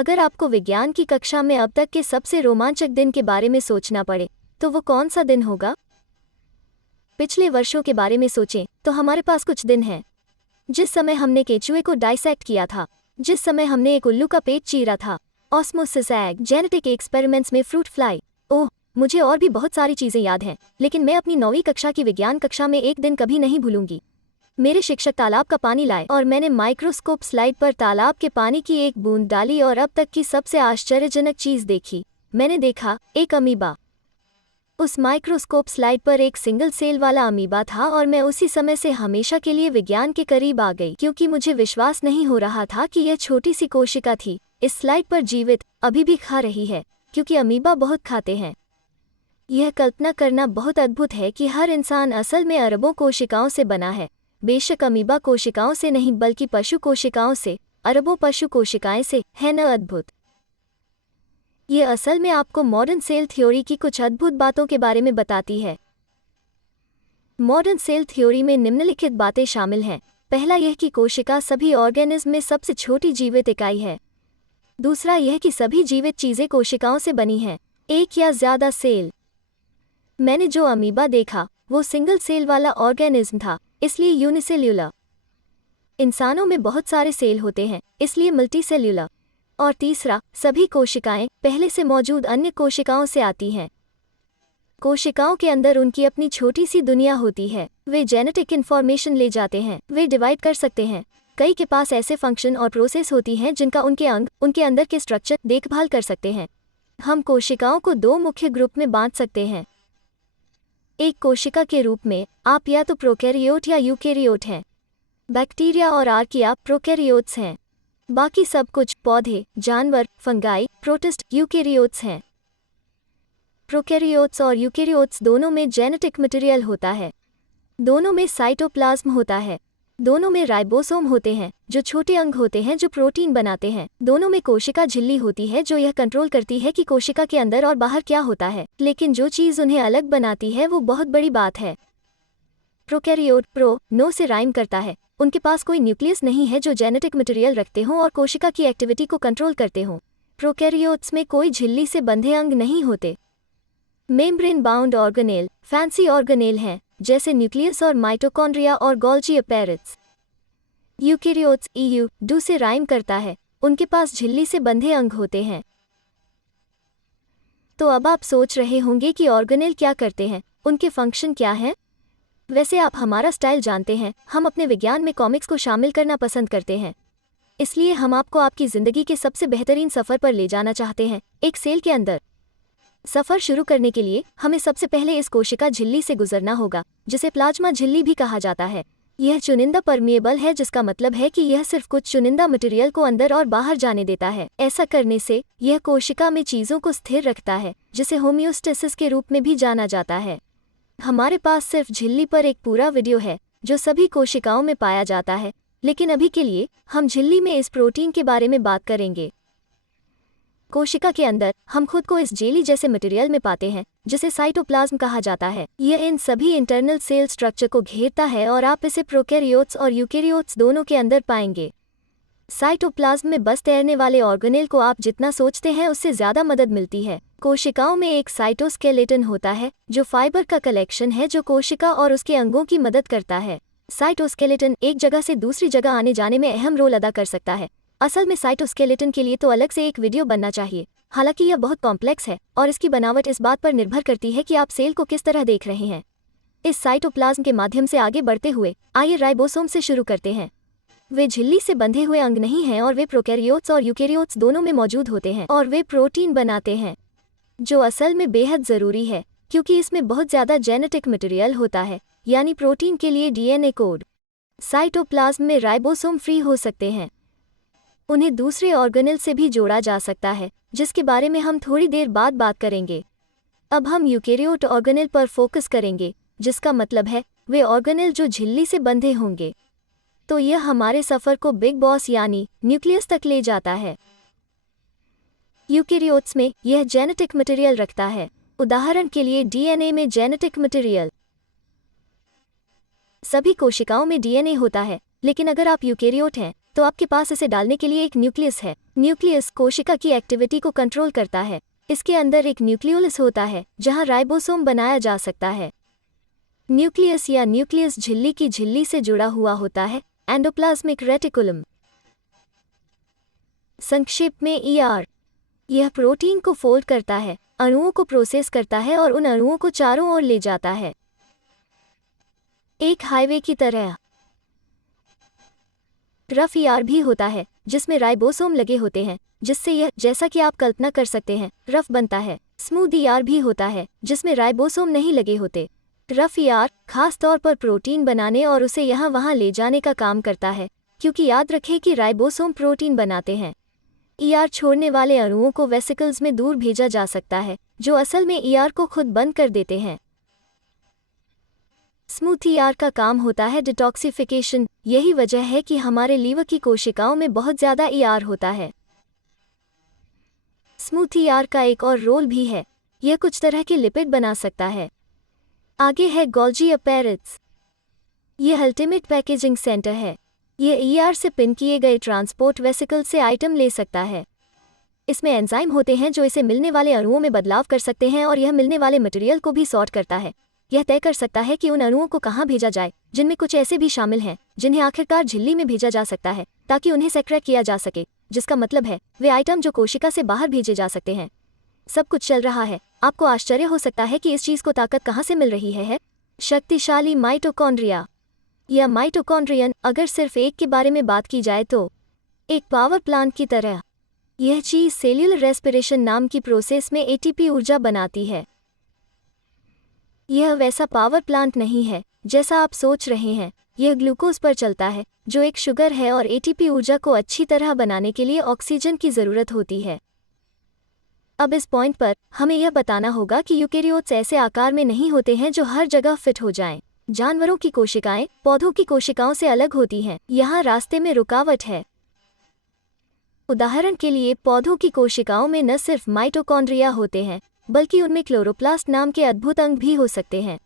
अगर आपको विज्ञान की कक्षा में अब तक के सबसे रोमांचक दिन के बारे में सोचना पड़े तो वो कौन सा दिन होगा? पिछले वर्षों के बारे में सोचें तो हमारे पास कुछ दिन हैं। जिस समय हमने केचुए को डाइसेक्ट किया था, जिस समय हमने एक उल्लू का पेट चीरा था, ऑस्मोसिस एग, जेनेटिक एक्सपेरिमेंट्स में फ्रूट फ्लाई। ओह, मुझे और भी बहुत सारी चीज़ें याद हैं, लेकिन मैं अपनी 9वीं कक्षा की विज्ञान कक्षा में एक दिन कभी नहीं भूलूंगी। मेरे शिक्षक तालाब का पानी लाए और मैंने माइक्रोस्कोप स्लाइड पर तालाब के पानी की एक बूंद डाली और अब तक की सबसे आश्चर्यजनक चीज़ देखी। मैंने देखा एक अमीबा। उस माइक्रोस्कोप स्लाइड पर एक सिंगल सेल वाला अमीबा था और मैं उसी समय से हमेशा के लिए विज्ञान के करीब आ गई, क्योंकि मुझे विश्वास नहीं हो रहा था कि यह छोटी सी कोशिका थी इस स्लाइड पर जीवित, अभी भी खा रही है, क्योंकि अमीबा बहुत खाते हैं। यह कल्पना करना बहुत अद्भुत है कि हर इंसान असल में अरबों कोशिकाओं से बना है, बेशक अमीबा कोशिकाओं से नहीं बल्कि पशु कोशिकाओं से, अरबों पशु कोशिकाएं से, है न अद्भुत? ये असल में आपको मॉडर्न सेल थ्योरी की कुछ अद्भुत बातों के बारे में बताती है। मॉडर्न सेल थ्योरी में निम्नलिखित बातें शामिल हैं। पहला, यह कि कोशिका सभी ऑर्गेनिज्म में सबसे छोटी जीवित इकाई है। दूसरा, यह कि सभी जीवित चीज़ें कोशिकाओं से बनी हैं, एक या ज़्यादा सेल। मैंने जो अमीबा देखा वो सिंगल सेल वाला ऑर्गेनिज्म था, इसलिए यूनिसेल्यूलर। इंसानों में बहुत सारे सेल होते हैं, इसलिए मल्टीसेल्यूलर। और तीसरा, सभी कोशिकाएं पहले से मौजूद अन्य कोशिकाओं से आती हैं। कोशिकाओं के अंदर उनकी अपनी छोटी सी दुनिया होती है। वे जेनेटिक इन्फॉर्मेशन ले जाते हैं, वे डिवाइड कर सकते हैं। कई के पास ऐसे फंक्शन और प्रोसेस होती हैं जिनका उनके अंग, उनके अंदर के स्ट्रक्चर देखभाल कर सकते हैं। हम कोशिकाओं को दो मुख्य ग्रुप में बांट सकते हैं। एक कोशिका के रूप में आप या तो प्रोकैरियोट या यूकैरियोट हैं। बैक्टीरिया और आर्किया प्रोकैरियोट्स हैं। बाकी सब कुछ, पौधे, जानवर, फंगाई, प्रोटिस्ट, यूकैरियोट्स हैं। प्रोकैरियोट्स और यूकैरियोट्स दोनों में जेनेटिक मटेरियल होता है, दोनों में साइटोप्लाज्म होता है, दोनों में राइबोसोम होते हैं जो छोटे अंग होते हैं जो प्रोटीन बनाते हैं, दोनों में कोशिका झिल्ली होती है जो यह कंट्रोल करती है कि कोशिका के अंदर और बाहर क्या होता है। लेकिन जो चीज़ उन्हें अलग बनाती है वो बहुत बड़ी बात है। प्रोकैरियोट, प्रो, नो से राइम करता है। उनके पास कोई न्यूक्लियस नहीं है जो जेनेटिक मटेरियल रखते हों और कोशिका की एक्टिविटी को कंट्रोल करते हों। प्रोकैरियोट्स में कोई झिल्ली से बंधे अंग नहीं होते। Membrane bound organelle, fancy organelle हैं, जैसे न्यूक्लियस और माइटोकॉन्ड्रिया और गोल्जी अपैरेट्स। यूकैरियोट्स, ईयू, डू से राइम करता है, उनके पास झिल्ली से बंधे अंग होते हैं। तो अब आप सोच रहे होंगे कि ऑर्गेनेल क्या करते हैं, उनके फंक्शन क्या हैं? वैसे आप हमारा स्टाइल जानते हैं, हम अपने विज्ञान में कॉमिक्स को शामिल करना पसंद करते हैं। इसलिए हम आपको आपकी ज़िंदगी के सबसे बेहतरीन सफ़र पर ले जाना चाहते हैं, एक सेल के अंदर। सफ़र शुरू करने के लिए हमें सबसे पहले इस कोशिका झिल्ली से गुजरना होगा, जिसे प्लाज्मा झिल्ली भी कहा जाता है। यह चुनिंदा परमिएबल है, जिसका मतलब है कि यह सिर्फ कुछ चुनिंदा मटेरियल को अंदर और बाहर जाने देता है। ऐसा करने से यह कोशिका में चीज़ों को स्थिर रखता है, जिसे होमियोस्टेसिस के रूप में भी जाना जाता है। हमारे पास सिर्फ झिल्ली पर एक पूरा वीडियो है जो सभी कोशिकाओं में पाया जाता है, लेकिन अभी के लिए हम झिल्ली में इस प्रोटीन के बारे में बात करेंगे। कोशिका के अंदर हम खुद को इस जेली जैसे मटेरियल में पाते हैं जिसे साइटोप्लाज्म कहा जाता है। यह इन सभी इंटरनल सेल स्ट्रक्चर को घेरता है और आप इसे प्रोकैरियोट्स और यूकैरियोट्स दोनों के अंदर पाएंगे। साइटोप्लाज्म में बस तैरने वाले ऑर्गेनेल को आप जितना सोचते हैं उससे ज़्यादा मदद मिलती है। कोशिकाओं में एक साइटोस्केलेटन होता है जो फाइबर का कलेक्शन है जो कोशिका और उसके अंगों की मदद करता है। साइटोस्केलेटन एक जगह से दूसरी जगह आने जाने में अहम रोल अदा कर सकता है। असल में साइटोस्केलेटन के लिए तो अलग से एक वीडियो बनना चाहिए, हालांकि यह बहुत कॉम्प्लेक्स है और इसकी बनावट इस बात पर निर्भर करती है कि आप सेल को किस तरह देख रहे हैं। इस साइटोप्लाज्म के माध्यम से आगे बढ़ते हुए आइए राइबोसोम से शुरू करते हैं। वे झिल्ली से बंधे हुए अंग नहीं हैं और वे प्रोकैरियोट्स और यूकैरियोट्स दोनों में मौजूद होते हैं और वे प्रोटीन बनाते हैं, जो असल में बेहद ज़रूरी है क्योंकि इसमें बहुत ज़्यादा जेनेटिक मटेरियल होता है, यानी प्रोटीन के लिए डीएनए कोड। साइटोप्लाज्म में राइबोसोम फ्री हो सकते हैं, उन्हें दूसरे ऑर्गेनेल से भी जोड़ा जा सकता है, जिसके बारे में हम थोड़ी देर बाद बात करेंगे। अब हम यूकैरियोट ऑर्गेनेल पर फोकस करेंगे, जिसका मतलब है वे ऑर्गेनेल जो झिल्ली से बंधे होंगे। तो यह हमारे सफ़र को बिग बॉस यानी न्यूक्लियस तक ले जाता है। यूकैरियोट्स में यह जेनेटिक मटेरियल रखता है, उदाहरण के लिए डीएनए में जेनेटिक मटेरियल। सभी कोशिकाओं में डीएनए होता है, लेकिन अगर आप यूकैरियोट हैं तो तो आपके पास इसे डालने के लिए एक न्यूक्लियस है। न्यूक्लियस कोशिका की एक्टिविटी को कंट्रोल करता है। इसके अंदर एक न्यूक्लियोलस होता है जहां राइबोसोम बनाया जा सकता है। न्यूक्लियस या न्यूक्लियस झिल्ली की झिल्ली से जुड़ा हुआ होता है, एंडोप्लाज्मिक रेटिकुलम। संक्षेप में ईआर। यह प्रोटीन को फोल्ड करता है, अणुओं को प्रोसेस करता है और उन अणुओं को चारों ओर ले जाता है, एक हाईवे की तरह। रफ ईआर भी होता है जिसमें राइबोसोम लगे होते हैं, जिससे यह, जैसा कि आप कल्पना कर सकते हैं, रफ बनता है। स्मूथ ईआर भी होता है जिसमें राइबोसोम नहीं लगे होते। रफ ईआर खास तौर पर प्रोटीन बनाने और उसे यहाँ वहाँ ले जाने का काम करता है, क्योंकि याद रखें कि राइबोसोम प्रोटीन बनाते हैं। ईआर छोड़ने वाले अणुओं को वेसिकल्स में दूर भेजा जा सकता है, जो असल में ईआर को खुद बंद कर देते हैं। स्मूथ ईआर का काम होता है डिटॉक्सिफिकेशन। यही वजह है कि हमारे लीवर की कोशिकाओं में बहुत ज़्यादा ईआर होता है। स्मूथ ईआर का एक और रोल भी है, यह कुछ तरह के लिपिड बना सकता है। आगे है गोल्जी अपैरेट्स। यह अल्टीमेट पैकेजिंग सेंटर है। यह ईआर से पिन किए गए ट्रांसपोर्ट वेसिकल से आइटम ले सकता है। इसमें एंजाइम होते हैं जो इसे मिलने वाले अणुओं में बदलाव कर सकते हैं और यह मिलने वाले मटेरियल को भी सॉर्ट करता है। यह तय कर सकता है कि उन अणुओं को कहाँ भेजा जाए, जिनमें कुछ ऐसे भी शामिल हैं जिन्हें आखिरकार झिल्ली में भेजा जा सकता है ताकि उन्हें सेक्रेट किया जा सके, जिसका मतलब है वे आइटम जो कोशिका से बाहर भेजे जा सकते हैं। सब कुछ चल रहा है। आपको आश्चर्य हो सकता है कि इस चीज़ को ताकत कहाँ से मिल रही है। शक्तिशाली माइटोकॉन्ड्रिया या माइटोकॉन्ड्रियन। अगर सिर्फ एक के बारे में बात की जाए तो एक पावर प्लांट की तरह यह चीज़ सेल्यूलर रेस्पिरेशन नाम की प्रोसेस में एटीपी ऊर्जा बनाती है। यह वैसा पावर प्लांट नहीं है जैसा आप सोच रहे हैं। यह ग्लूकोज पर चलता है, जो एक शुगर है, और एटीपी ऊर्जा को अच्छी तरह बनाने के लिए ऑक्सीजन की ज़रूरत होती है। अब इस पॉइंट पर हमें यह बताना होगा कि यूकेरियोट्स ऐसे आकार में नहीं होते हैं जो हर जगह फिट हो जाएं। जानवरों की कोशिकाएं पौधों की कोशिकाओं से अलग होती हैं। यहाँ रास्ते में रुकावट है। उदाहरण के लिए पौधों की कोशिकाओं में न सिर्फ माइटोकॉन्ड्रिया होते हैं, बल्कि उनमें क्लोरोप्लास्ट नाम के अद्भुत अंग भी हो सकते हैं।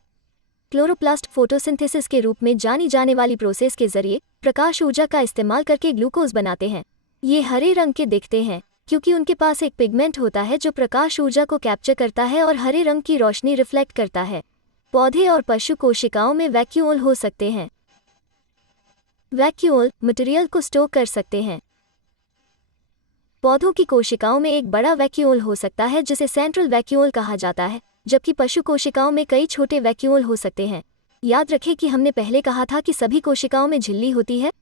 क्लोरोप्लास्ट फोटोसिंथेसिस के रूप में जानी जाने वाली प्रोसेस के जरिए प्रकाश ऊर्जा का इस्तेमाल करके ग्लूकोज बनाते हैं। ये हरे रंग के दिखते हैं क्योंकि उनके पास एक पिगमेंट होता है जो प्रकाश ऊर्जा को कैप्चर करता है और हरे रंग की रोशनी रिफ्लेक्ट करता है। पौधे और पशु कोशिकाओं में वैक्यूओल हो सकते हैं। वैक्यूओल मटेरियल को स्टोर कर सकते हैं। पौधों की कोशिकाओं में एक बड़ा वैक्यूओल हो सकता है जिसे सेंट्रल वैक्यूओल कहा जाता है, जबकि पशु कोशिकाओं में कई छोटे वैक्यूओल हो सकते हैं। याद रखें कि हमने पहले कहा था कि सभी कोशिकाओं में झिल्ली होती है।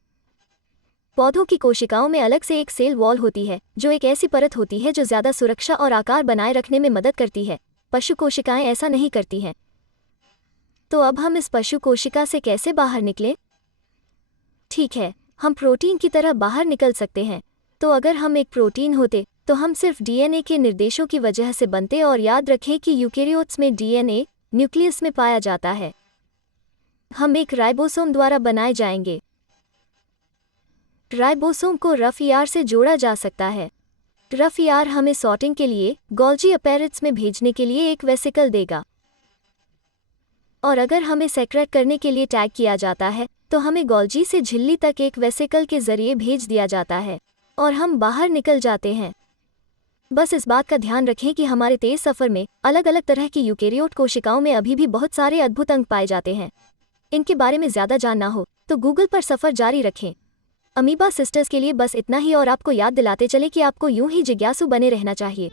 पौधों की कोशिकाओं में अलग से एक सेल वॉल होती है, जो एक ऐसी परत होती है जो ज़्यादा सुरक्षा और आकार बनाए रखने में मदद करती है। पशु कोशिकाएं ऐसा नहीं करती हैं। तो अब हम इस पशु कोशिका से कैसे बाहर निकलें? ठीक है, हम प्रोटीन की तरह बाहर निकल सकते हैं। तो अगर हम एक प्रोटीन होते तो हम सिर्फ डीएनए के निर्देशों की वजह से बनते, और याद रखें कि यूकेरियोट्स में डीएनए न्यूक्लियस में पाया जाता है। हम एक राइबोसोम द्वारा बनाए जाएंगे। राइबोसोम को रफ ईआर से जोड़ा जा सकता है। रफ ईआर हमें सॉर्टिंग के लिए गोल्जी अपैरेट्स में भेजने के लिए एक वेसिकल देगा, और अगर हमें सेक्रेट करने के लिए टैग किया जाता है तो हमें गोल्जी से झिल्ली तक एक वेसिकल के जरिए भेज दिया जाता है और हम बाहर निकल जाते हैं। बस इस बात का ध्यान रखें कि हमारे तेज सफ़र में अलग अलग तरह की यूकेरियोट कोशिकाओं में अभी भी बहुत सारे अद्भुत अंग पाए जाते हैं। इनके बारे में ज़्यादा जानना हो तो गूगल पर सफ़र जारी रखें। अमीबा सिस्टर्स के लिए बस इतना ही, और आपको याद दिलाते चले कि आपको यूं ही जिज्ञासु बने रहना चाहिए।